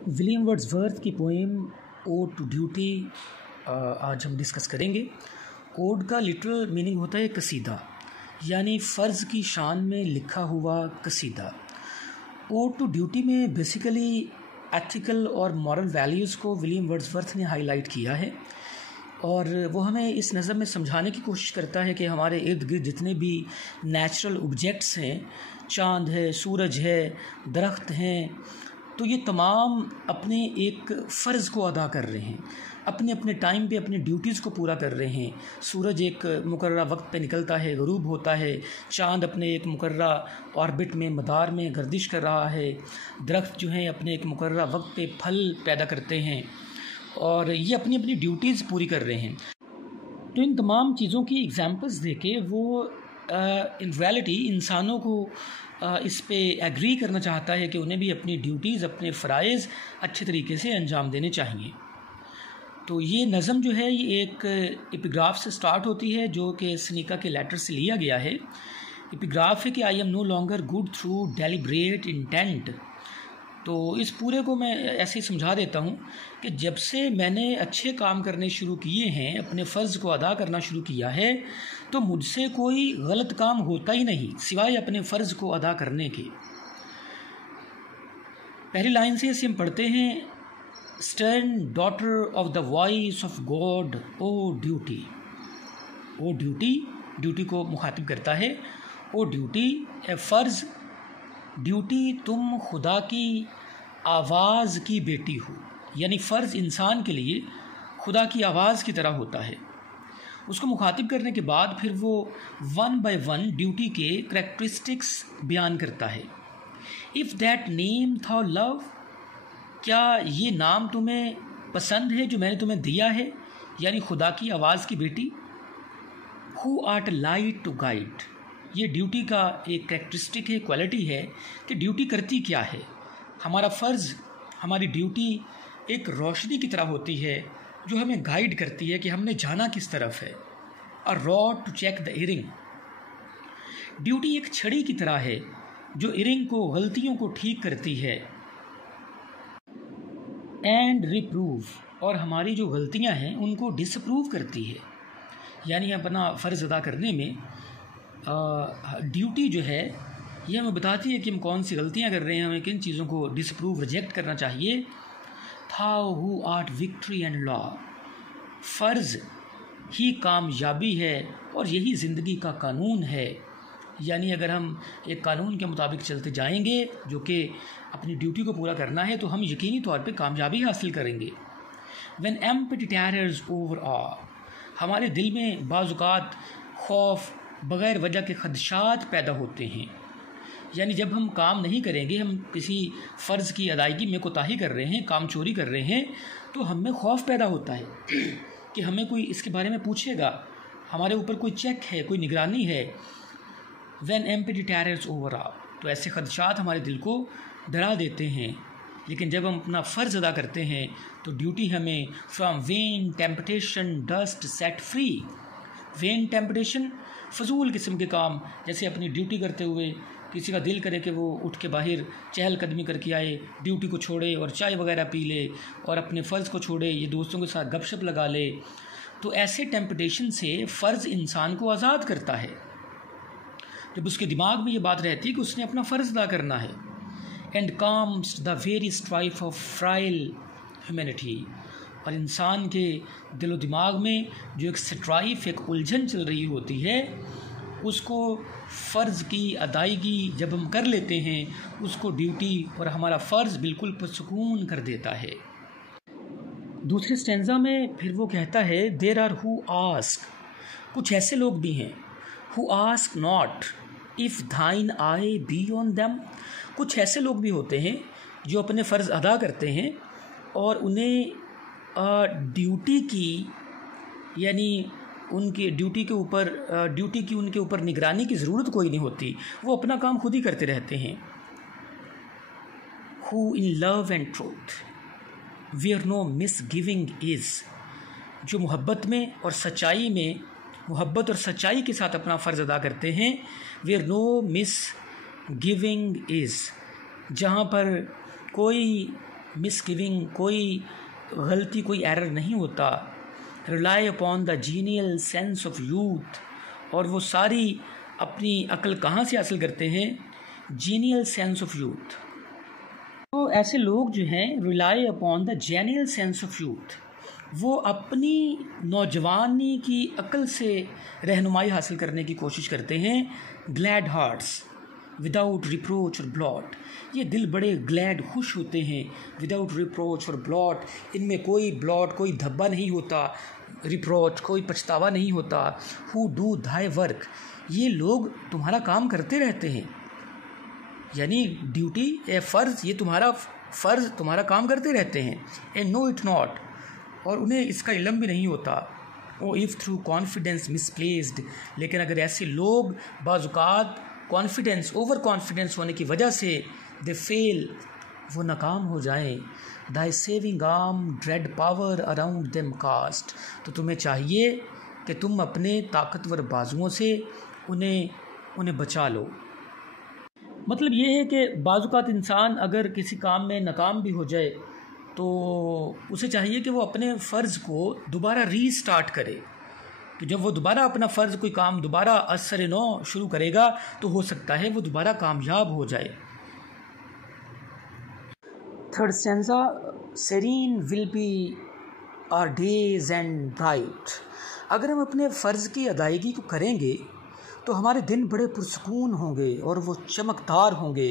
William Wordsworth की poem odd to duty आज हम डिस्कस करेंगे। ओड का लिटरल मीनिंग होता है कसीदा, यानी फ़र्ज़ की शान में लिखा हुआ कसीदा। ओड टू ड्यूटी में बेसिकली एथिकल और मॉरल वैल्यूज़ को विलियम वर्ड्सवर्थ ने हाईलाइट किया है और वो हमें इस नज़म में समझाने की कोशिश करता है कि हमारे इर्द गिर्द जितने भी नेचुरल ऑब्जेक्ट्स हैं, चाँद है, सूरज है, दरख्त हैं, तो ये तमाम अपने एक फ़र्ज़ को अदा कर रहे हैं, अपने अपने टाइम पे अपनी ड्यूटीज़ को पूरा कर रहे हैं। सूरज एक मुकर्ररा वक्त पे निकलता है, ग़ुरूब होता है, चाँद अपने एक मुकर्ररा ऑर्बिट में मदार में गर्दिश कर रहा है, दरख्त जो हैं अपने एक मुकर्ररा वक्त पे फल पैदा करते हैं और ये अपनी अपनी ड्यूटीज़ पूरी कर रहे हैं। तो इन तमाम चीज़ों की एग्जांपल्स देके वो इन रियलिटी इंसानों को इस पे एग्री करना चाहता है कि उन्हें भी अपनी ड्यूटीज़, अपने फ़राइज़ अच्छे तरीके से अंजाम देने चाहिए। तो ये नज़म जो है ये एक एपिग्राफ से स्टार्ट होती है जो कि सेनेका के लेटर से लिया गया है। एपिग्राफ है कि I am no longer good through deliberate intent. तो इस पूरे को मैं ऐसे ही समझा देता हूँ कि जब से मैंने अच्छे काम करने शुरू किए हैं, अपने फ़र्ज़ को अदा करना शुरू किया है, तो मुझसे कोई गलत काम होता ही नहीं सिवाय अपने फ़र्ज़ को अदा करने के। पहली लाइन से इसे हम पढ़ते हैं, stern daughter of the voice of God O duty. O duty, duty को मुखातिब करता है। ओ ड्यूटी ए फ़र्ज़, ड्यूटी तुम खुदा की आवाज़ की बेटी हो, यानी फ़र्ज़ इंसान के लिए खुदा की आवाज़ की तरह होता है। उसको मुखातिब करने के बाद फिर वो वन बाय वन ड्यूटी के करैक्टरिस्टिक्स बयान करता है। इफ़ दैट नेम था लव, क्या ये नाम तुम्हें पसंद है जो मैंने तुम्हें दिया है, यानी खुदा की आवाज़ की बेटी। Who art light to guide, ये ड्यूटी का एक करैक्टरिस्टिक है, क्वालिटी है कि ड्यूटी करती क्या है। हमारा फ़र्ज़, हमारी ड्यूटी एक रोशनी की तरह होती है जो हमें गाइड करती है कि हमने जाना किस तरफ है। A rod to check the erring, duty एक छड़ी की तरह है जो इयरिंग को, गलतियों को ठीक करती है। एंड रिप्रूव, और हमारी जो गलतियां हैं उनको डिसप्रूव करती है, यानी अपना फ़र्ज़ अदा करने में ड्यूटी जो है ये हमें बताती है कि हम कौन सी गलतियां कर रहे हैं, हमें किन चीज़ों को डिसप्रूव, रिजेक्ट करना चाहिए। Thou who art victory and law, फ़र्ज़ ही कामयाबी है और यही ज़िंदगी का कानून है, यानी अगर हम एक कानून के मुताबिक चलते जाएंगे जो कि अपनी ड्यूटी को पूरा करना है, तो हम यकीनी तौर पे कामयाबी हासिल करेंगे। व्हेन एम्प्टी टेरर्स ओवर ऑ, हमारे दिल में बाज़-औक़ात खौफ, बग़ैर वजह के खदशात पैदा होते हैं, यानी जब हम काम नहीं करेंगे, हम किसी फ़र्ज़ की अदायगी में कोताही कर रहे हैं, काम चोरी कर रहे हैं, तो हम में खौफ पैदा होता है कि हमें कोई इसके बारे में पूछेगा, हमारे ऊपर कोई चेक है, कोई निगरानी है। व्हेन एम्प्टी टेरर्स ओवर ऑ, तो ऐसे खदशात हमारे दिल को डरा देते हैं। लेकिन जब हम अपना फ़र्ज़ अदा करते हैं तो ड्यूटी हमें from when temptation dust set free. When temptation, फजूल किस्म के काम, जैसे अपनी ड्यूटी करते हुए किसी का दिल करे कि वो उठ के बाहर चहलकदमी करके आए, ड्यूटी को छोड़े और चाय वगैरह पी ले और अपने फ़र्ज़ को छोड़े, ये दोस्तों के साथ गपशप लगा ले, तो ऐसे टेम्पटेशन से फ़र्ज़ इंसान को आज़ाद करता है। जब उसके दिमाग में ये बात रहती है कि उसने अपना फ़र्ज़ अदा करना है। And calms the very strife of फ्राइल humanity, और इंसान के दिलो दिमाग में जो एक स्ट्राइफ, एक उलझन चल रही होती है, उसको फ़र्ज़ की अदायगी जब हम कर लेते हैं, उसको ड्यूटी और हमारा फ़र्ज़ बिल्कुल पुरसुकून कर देता है। दूसरे स्टेंज़ा में फिर वो कहता है, देर आर हु आस्क, कुछ ऐसे लोग भी हैं, who ask not if thine eye be on them, कुछ ऐसे लोग भी होते हैं जो अपने फ़र्ज़ अदा करते हैं और उन्हें ड्यूटी की, यानी उनकी ड्यूटी के ऊपर ड्यूटी की उनके ऊपर निगरानी की ज़रूरत कोई नहीं होती, वो अपना काम खुद ही करते रहते हैं। Who in love and truth where no misgiving is, जो मोहब्बत में और सच्चाई में, मोहब्बत और सच्चाई के साथ अपना फ़र्ज़ अदा करते हैं। Where no misgiving is, जहाँ पर कोई मिसगिविंग, कोई गलती, कोई एरर नहीं होता। Rely upon the genial sense of youth, और वो सारी अपनी अक्ल कहाँ से हासिल करते हैं? Genial sense of youth. तो ऐसे लोग जो हैं rely upon the genial sense of youth, वो अपनी नौजवानी की अक्ल से रहनुमाई हासिल करने की कोशिश करते हैं। ग्लैड हार्ट्स विदाउट रिप्रोच और ब्लॉट, ये दिल बड़े ग्लैड, खुश होते हैं। विदाउट रिप्रोच और ब्लॉट, इनमें कोई ब्लॉट, कोई धब्बा नहीं होता, रिप्रोच, कोई पछतावा नहीं होता। हु डू थाई वर्क, ये लोग तुम्हारा काम करते रहते हैं, यानी ड्यूटी ए फ़र्ज़, ये तुम्हारा फ़र्ज़, तुम्हारा काम करते रहते हैं। एंड नो इट नॉट, और उन्हें इसका इल्म भी नहीं होता। ओ इफ़ थ्रू कॉन्फिडेंस मिसप्लेस्ड, लेकिन अगर ऐसे लोग बाज़ुकात कॉन्फिडेंस, ओवर कॉन्फिडेंस होने की वजह से दे फेल, वो नाकाम हो जाएं। Thy saving arm dread power around them cast, तो तुम्हें चाहिए कि तुम अपने ताकतवर बाजुओं से उन्हें बचा लो। मतलब ये है कि बाज़ुकात इंसान अगर किसी काम में नाकाम भी हो जाए तो उसे चाहिए कि वो अपने फ़र्ज़ को दोबारा रीस्टार्ट करे। तो जब वो दोबारा अपना फ़र्ज़, कोई काम दोबारा असर नौ शुरू करेगा तो हो सकता है वो दोबारा कामयाब हो जाए। Third stanza, serene will be our days and bright. अगर हम अपने फ़र्ज़ की अदायगी को करेंगे तो हमारे दिन बड़े पुरसकून होंगे और वो चमकदार होंगे,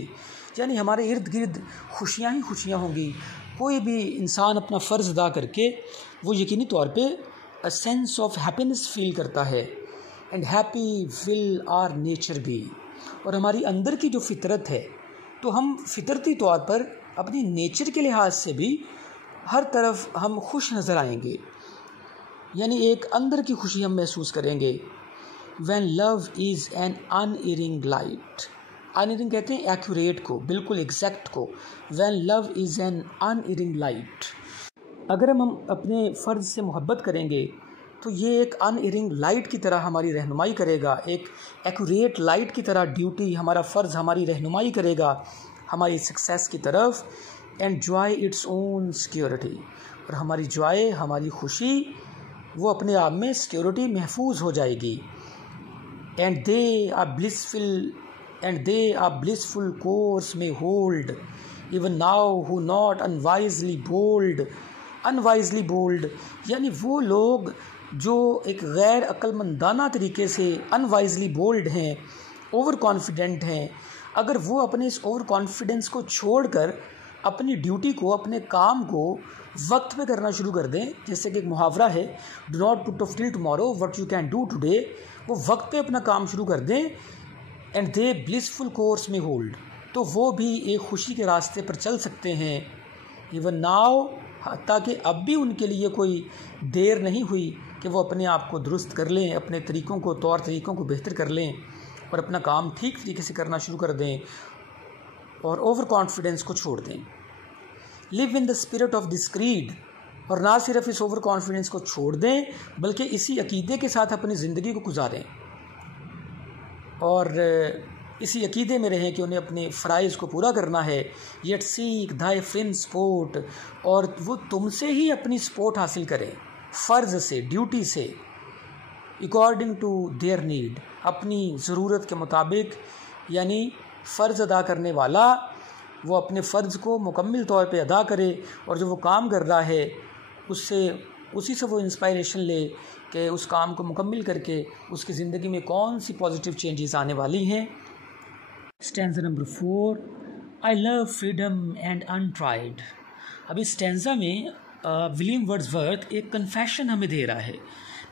यानी हमारे इर्द गिर्द खुशियाँ ही खुशियाँ होंगी। कोई भी इंसान अपना फ़र्ज़ अदा करके वो यकीनी तौर पे a sense of happiness feel करता है। And happy will our nature be, और हमारी अंदर की जो फितरत है, तो हम फितरती तौर पर अपनी नेचर के लिहाज से भी हर तरफ हम खुश नज़र आएंगे, यानी एक अंदर की खुशी हम महसूस करेंगे। When love is an unerring light, unerring कहते हैं एक्यूरेट को, बिल्कुल एग्जैक्ट को। When love is an unerring light, अगर हम अपने फ़र्ज़ से मोहब्बत करेंगे तो ये एक अनइरिंग लाइट की तरह हमारी रहनुमाई करेगा, एक एक्यूरेट लाइट की तरह ड्यूटी, हमारा फ़र्ज़ हमारी रहनुमाई करेगा हमारी सक्सेस की तरफ। And Joy its own security, और हमारी जॉय, हमारी खुशी, वो अपने आप में सिक्योरिटी महफूज हो जाएगी। And they are blissful course may hold, even now who not unwisely bold, यानी वो लोग जो एक गैर अक्लमंदाना तरीके से अनवाइजली बोल्ड हैं, ओवर कॉन्फिडेंट हैं, अगर वो अपने इस ओवर कॉन्फिडेंस को छोड़कर अपनी ड्यूटी को, अपने काम को वक्त पे करना शुरू कर दें, जैसे कि एक मुहावरा है, do not put off till tomorrow what you can do today, वो वक्त पे अपना काम शुरू कर दें। एंड दे ब्लिसफुल कोर्स में होल्ड, तो वो भी एक खुशी के रास्ते पर चल सकते हैं। इवन नाउ, ताकि अब भी उनके लिए कोई देर नहीं हुई कि वो अपने आप को दुरुस्त कर लें, अपने तरीक़ों को, तौर तरीक़ों को बेहतर कर लें और अपना काम ठीक तरीके से करना शुरू कर दें और ओवर कॉन्फिडेंस को छोड़ दें। Live in the spirit of this creed, और ना सिर्फ इस ओवर कॉन्फिडेंस को छोड़ दें बल्कि इसी अकीदे के साथ अपनी ज़िंदगी को गुजारें और इसी अकीदे में रहें कि उन्हें अपने फ़राइज़ को पूरा करना है। येट सीक दाई फ्रेंड स्पोर्ट, और वो तुमसे ही अपनी सपोर्ट हासिल करें, फ़र्ज़ से, ड्यूटी से, अकॉर्डिंग टू देयर नीड, अपनी ज़रूरत के मुताबिक। यानी फ़र्ज़ अदा करने वाला वो अपने फ़र्ज़ को मुकम्मल तौर पे अदा करे, और जो वो काम कर रहा है उसी से वो इंस्पायरेशन ले कि उस काम को मुकम्मल करके उसकी ज़िंदगी में कौन सी पॉजिटिव चेंजेस आने वाली हैं। Stanza number 4, I love freedom and untried. अब इस स्टैंज़ा में विलियम वर्ड्सवर्थ एक कन्फेशन हमें दे रहा है।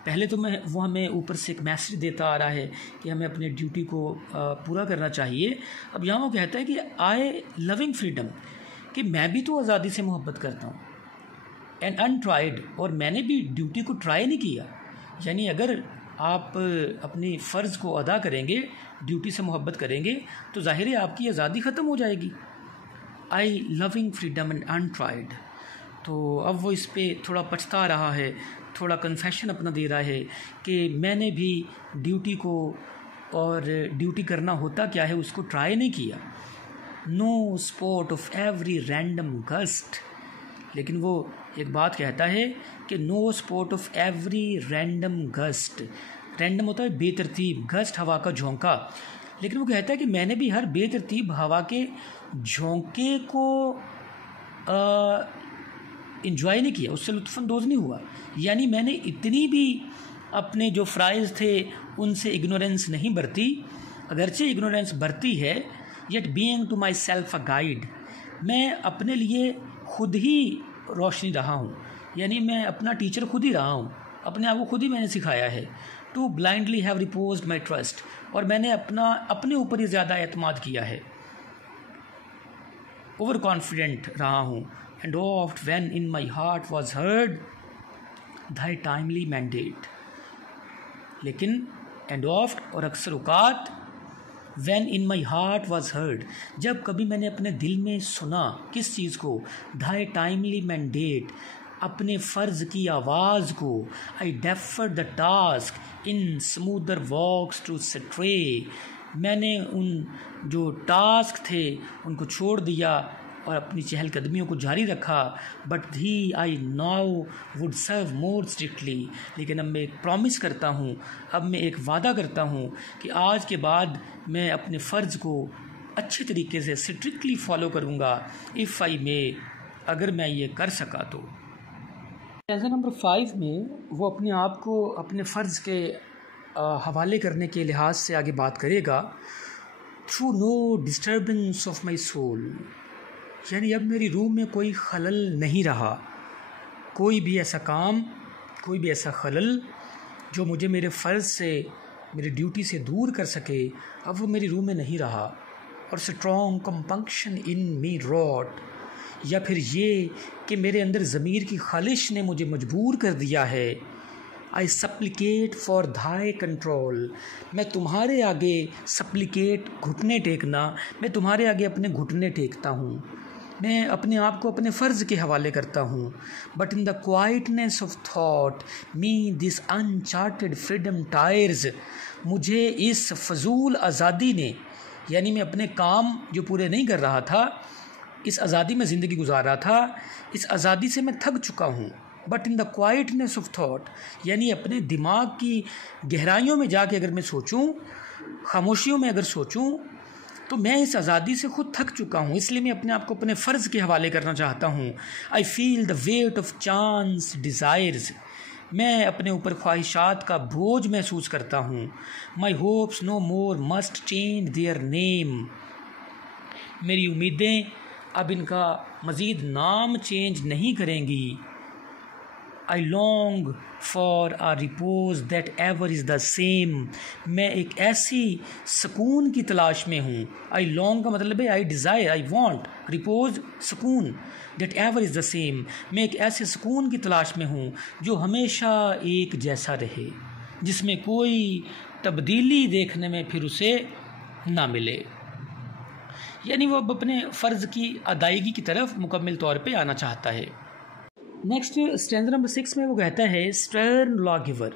पहले तो वो हमें ऊपर से एक मैसेज देता आ रहा है कि हमें अपनी ड्यूटी को पूरा करना चाहिए। अब यहाँ वो कहता है कि आई लविंग फ्रीडम, कि मैं भी तो आज़ादी से मोहब्बत करता हूँ, एंड अनट्राइड, और मैंने भी ड्यूटी को ट्राई नहीं किया। यानी अगर आप अपनी फ़र्ज़ को अदा करेंगे, ड्यूटी से मोहब्बत करेंगे, तो ज़ाहिर है आपकी आज़ादी ख़त्म हो जाएगी। आई लविंग फ्रीडम एंड अनट्राइड। तो अब वो इस पे थोड़ा पछता रहा है, थोड़ा कन्फेशन अपना दे रहा है कि मैंने भी ड्यूटी को, और ड्यूटी करना होता क्या है, उसको ट्राई नहीं किया। No sport of every random gust, लेकिन वो एक बात कहता है कि no sport of every random gust, random होता है बेतरतीब, गस्ट हवा का झोंका, लेकिन वो कहता है कि मैंने भी हर बेतरतीब हवा के झोंके को इन्जॉय नहीं किया, उससे लुत्फ़अंदोज़ नहीं हुआ। यानी मैंने इतनी भी अपने जो फ्राइज़ थे उनसे इग्नोरेंस नहीं बरती, अगरचे इग्नोरेंस बरती है, yet being to myself a guide, मैं अपने लिए खुद ही रोशनी रहा हूँ, यानी मैं अपना टीचर खुद ही रहा हूँ, अपने आप को खुद ही मैंने सिखाया है। Too blindly have reposed my trust, और मैंने अपने ऊपर ही ज़्यादा एतमाद किया है, ओवर कॉन्फिडेंट रहा हूँ। And oft when in my heart was heard thy timely mandate, लेकिन एंड ऑफ्ट और अक्सर औकात, when in my heart was heard, जब कभी मैंने अपने दिल में सुना, किस चीज़ को, दाई टाइमली मैंडेट, अपने फ़र्ज़ की आवाज़ को, I defer the task in smoother walks to stray, मैंने उन जो टास्क थे उनको छोड़ दिया और अपनी चहलकदमियों को जारी रखा। But thee I now would serve more strictly, लेकिन अब मैं एक प्रॉमिस करता हूँ, अब मैं एक वादा करता हूँ कि आज के बाद मैं अपने फ़र्ज़ को अच्छे तरीके से स्ट्रिक्टली फॉलो करूँगा, इफ़ आई मे, अगर मैं ये कर सका तो। स्टैंज़ा नंबर 5 में वो अपने आप को अपने फ़र्ज़ के हवाले करने के लिहाज से आगे बात करेगा। Through no disturbance of my soul, यानी अब मेरी रूह में कोई खलल नहीं रहा, कोई भी ऐसा काम, कोई भी ऐसा खलल जो मुझे मेरे फ़र्ज़ से, मेरी ड्यूटी से दूर कर सके, अब वो मेरी रूह में नहीं रहा। और स्ट्रॉन्ग कंपंक्शन इन मी रॉट, या फिर ये कि मेरे अंदर ज़मीर की खालिश ने मुझे मजबूर कर दिया है। आई सप्लिकेट फॉर धाई कंट्रोल, मैं तुम्हारे आगे सप्लिकेट, घुटने टेकना, मैं तुम्हारे आगे अपने घुटने टेकता हूँ, मैं अपने आप को अपने फ़र्ज़ के हवाले करता हूँ। But in the quietness of thought me this uncharted freedom tyres, मुझे इस फजूल आज़ादी ने, यानी मैं अपने काम जो पूरे नहीं कर रहा था, इस आज़ादी में ज़िंदगी गुजार रहा था, इस आज़ादी से मैं थक चुका हूँ। But in the quietness of thought, यानी अपने दिमाग की गहराइयों में जाके अगर मैं सोचूं, खामोशियों में अगर सोचूं, तो मैं इस आज़ादी से खुद थक चुका हूँ, इसलिए मैं अपने आप को अपने फ़र्ज़ के हवाले करना चाहता हूँ। I feel the weight of chance desires, मैं अपने ऊपर ख्वाहिशात का बोझ महसूस करता हूँ। My hopes no more must change their name, मेरी उम्मीदें अब इनका मज़ीद नाम चेंज नहीं करेंगी। I long for a repose that ever is the same, मैं एक ऐसी सुकून की तलाश में हूँ। आई लॉन्ग का मतलब है आई डिज़ायर, आई वॉन्ट, रिपोज सुकून, that ever is the same, मैं एक ऐसे सुकून की तलाश में हूँ जो हमेशा एक जैसा रहे, जिसमें कोई तब्दीली देखने में फिर उसे ना मिले। यानी वो अब अपने फ़र्ज़ की अदायगी की तरफ मुकम्मल तौर पे आना चाहता है। नेक्स्ट स्टैंज़ा नंबर 6 में वो कहता है, स्टर्न लॉ गिवर,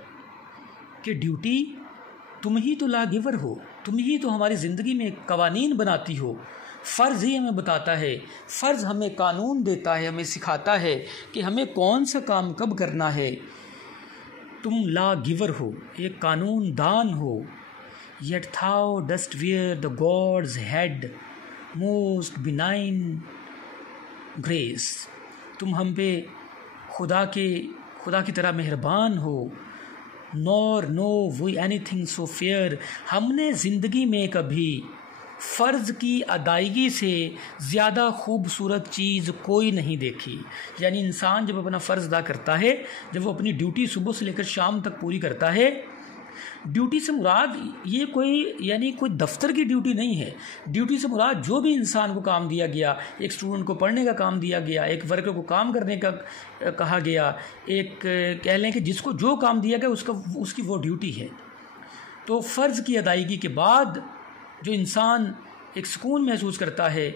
कि ड्यूटी, तुम ही तो लॉ गिवर हो, तुम ही तो हमारी ज़िंदगी में कवानीन बनाती हो, फ़र्ज़ ही हमें बताता है, फ़र्ज़ हमें कानून देता है, हमें सिखाता है कि हमें कौन सा काम कब करना है। तुम लॉ गिवर हो, एक कानून दान हो। Yet thou dost wear the gods head most benign grace, तुम हम पे खुदा की तरह मेहरबान हो। Nor know we anything so fair, हमने ज़िंदगी में कभी फ़र्ज़ की अदायगी से ज़्यादा खूबसूरत चीज़ कोई नहीं देखी। यानी इंसान जब अपना फ़र्ज़ अदा करता है, जब वो अपनी ड्यूटी सुबह से लेकर शाम तक पूरी करता है, ड्यूटी से मुराद ये कोई दफ्तर की ड्यूटी नहीं है। ड्यूटी से मुराद जो भी इंसान को काम दिया गया, एक स्टूडेंट को पढ़ने का काम दिया गया, एक वर्कर को काम करने का कहा गया, एक कह लें कि जिसको जो काम दिया गया उसकी वो ड्यूटी है। तो फ़र्ज़ की अदायगी के बाद जो इंसान एक सुकून महसूस करता है,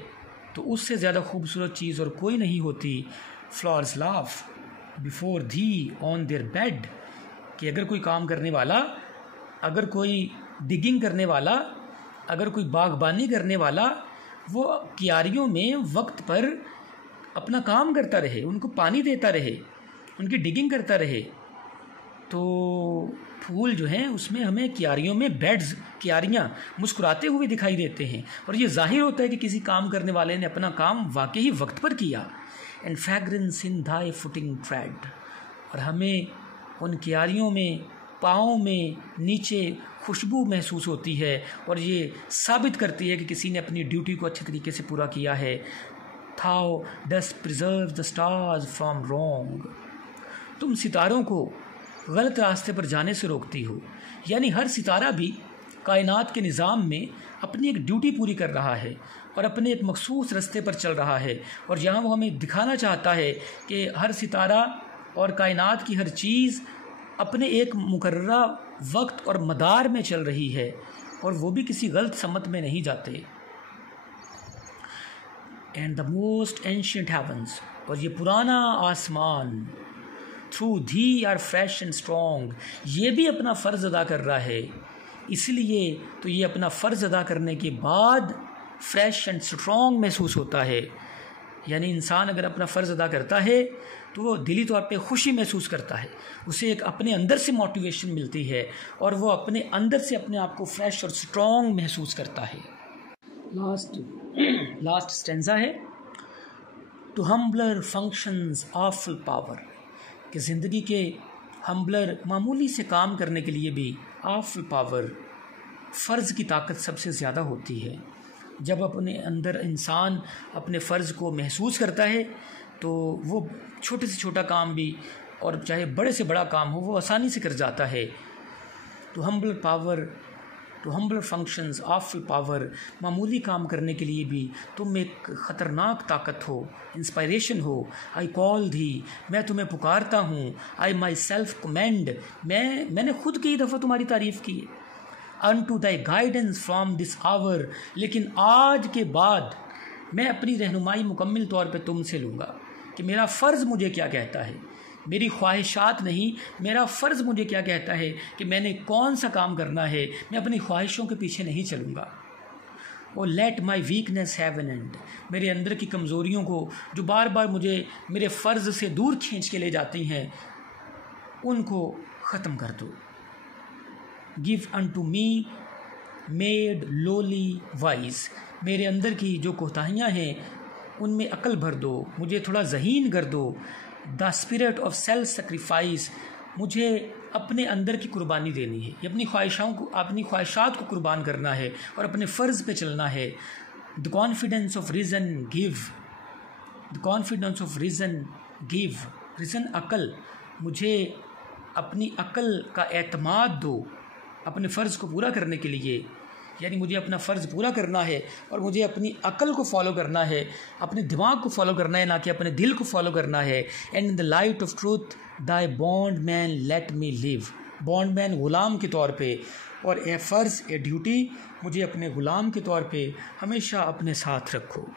तो उससे ज़्यादा खूबसूरत चीज़ और कोई नहीं होती। फ्लावर्स लाफ बिफोर धी ऑन देयर बेड, कि अगर कोई काम करने वाला, अगर कोई डिगिंग करने वाला, अगर कोई बागबानी करने वाला, वो क्यारियों में वक्त पर अपना काम करता रहे, उनको पानी देता रहे, उनकी डिगिंग करता रहे, तो फूल जो हैं उसमें हमें क्यारियों में बेड्स, क्यारियाँ मुस्कुराते हुए दिखाई देते हैं और ये जाहिर होता है कि किसी काम करने वाले ने अपना काम वाकई ही वक्त पर किया। And fragrance in thy footing tread, और हमें उन क्यारियों में, पाँव में नीचे खुशबू महसूस होती है और ये साबित करती है कि किसी ने अपनी ड्यूटी को अच्छे तरीके से पूरा किया है। Thou dost preserve the stars from wrong, तुम सितारों को गलत रास्ते पर जाने से रोकती हो। यानी हर सितारा भी कायनात के निज़ाम में अपनी एक ड्यूटी पूरी कर रहा है और अपने एक मखसूस रास्ते पर चल रहा है, और जहाँ वो हमें दिखाना चाहता है कि हर सितारा और कायनात की हर चीज़ अपने एक मुकर्ररा वक्त और मदार में चल रही है और वो भी किसी गलत सम्मत में नहीं जाते। And the most ancient heavens, और ये पुराना आसमान, थ्रू धी आर फ्रेश एंड स्ट्रॉन्ग, ये भी अपना फ़र्ज़ अदा कर रहा है। इसलिए तो ये अपना फ़र्ज़ अदा करने के बाद फ्रेश एंड स्ट्रॉन्ग महसूस होता है। यानी इंसान अगर अपना फ़र्ज़ अदा करता है तो वो दिली तौर पे खुशी महसूस करता है, उसे एक अपने अंदर से मोटिवेशन मिलती है और वो अपने अंदर से अपने आप को फ्रेश और स्ट्रॉन्ग महसूस करता है। लास्ट स्टेंजा है, to humbler functions awful power, कि ज़िंदगी के हम्बलर मामूली से काम करने के लिए भी ऑफुल पावर, फ़र्ज़ की ताकत सबसे ज़्यादा होती है। जब अपने अंदर इंसान अपने फ़र्ज़ को महसूस करता है तो वो छोटे से छोटा काम भी और चाहे बड़े से बड़ा काम हो वो आसानी से कर जाता है। To humbler power, to humbler functions awful power, मामूली काम करने के लिए भी तुम एक ख़तरनाक ताकत हो, इंस्पायरेशन हो। आई कॉल दी, मैं तुम्हें पुकारता हूँ। आई माई सेल्फ कमेंड, मैंने खुद कई दफ़ा तुम्हारी तारीफ़ की है। Unto thy guidance from this hour, लेकिन आज के बाद मैं अपनी रहनुमाई मुकम्मल तौर पे तुमसे लूँगा कि मेरा फ़र्ज़ मुझे क्या कहता है, मेरी ख्वाहिशात नहीं, मेरा फ़र्ज़ मुझे क्या कहता है कि मैंने कौन सा काम करना है। मैं अपनी ख्वाहिशों के पीछे नहीं चलूँगा। और let my weakness have an and, मेरे अंदर की कमज़ोरियों को जो बार बार मुझे मेरे फ़र्ज़ से दूर खींच के ले जाती हैं उनको ख़त्म कर दो। गिव अनटू मी मेड लोली वाइज, मेरे अंदर की जो कोताहियाँ हैं उनमें अकल भर दो, मुझे थोड़ा ज़हीन कर दो। The spirit of self sacrifice, मुझे अपने अंदर की कुर्बानी देनी है, अपनी ख्वाहिशात को कुर्बान करना है और अपने फ़र्ज़ पे चलना है। The confidence of reason give, the confidence of reason give, reason अकल, मुझे अपनी अकल का एतमाद दो अपने फ़र्ज़ को पूरा करने के लिए। यानी मुझे अपना फ़र्ज़ पूरा करना है और मुझे अपनी अकल को फॉलो करना है, अपने दिमाग को फॉलो करना है, ना कि अपने दिल को फॉलो करना है। And in the light of truth thy bondman let me live, bondman ग़ुलाम के तौर पे, और ए फ़र्ज़ ए ड्यूटी मुझे अपने ग़ुलाम के तौर पे हमेशा अपने साथ रखो।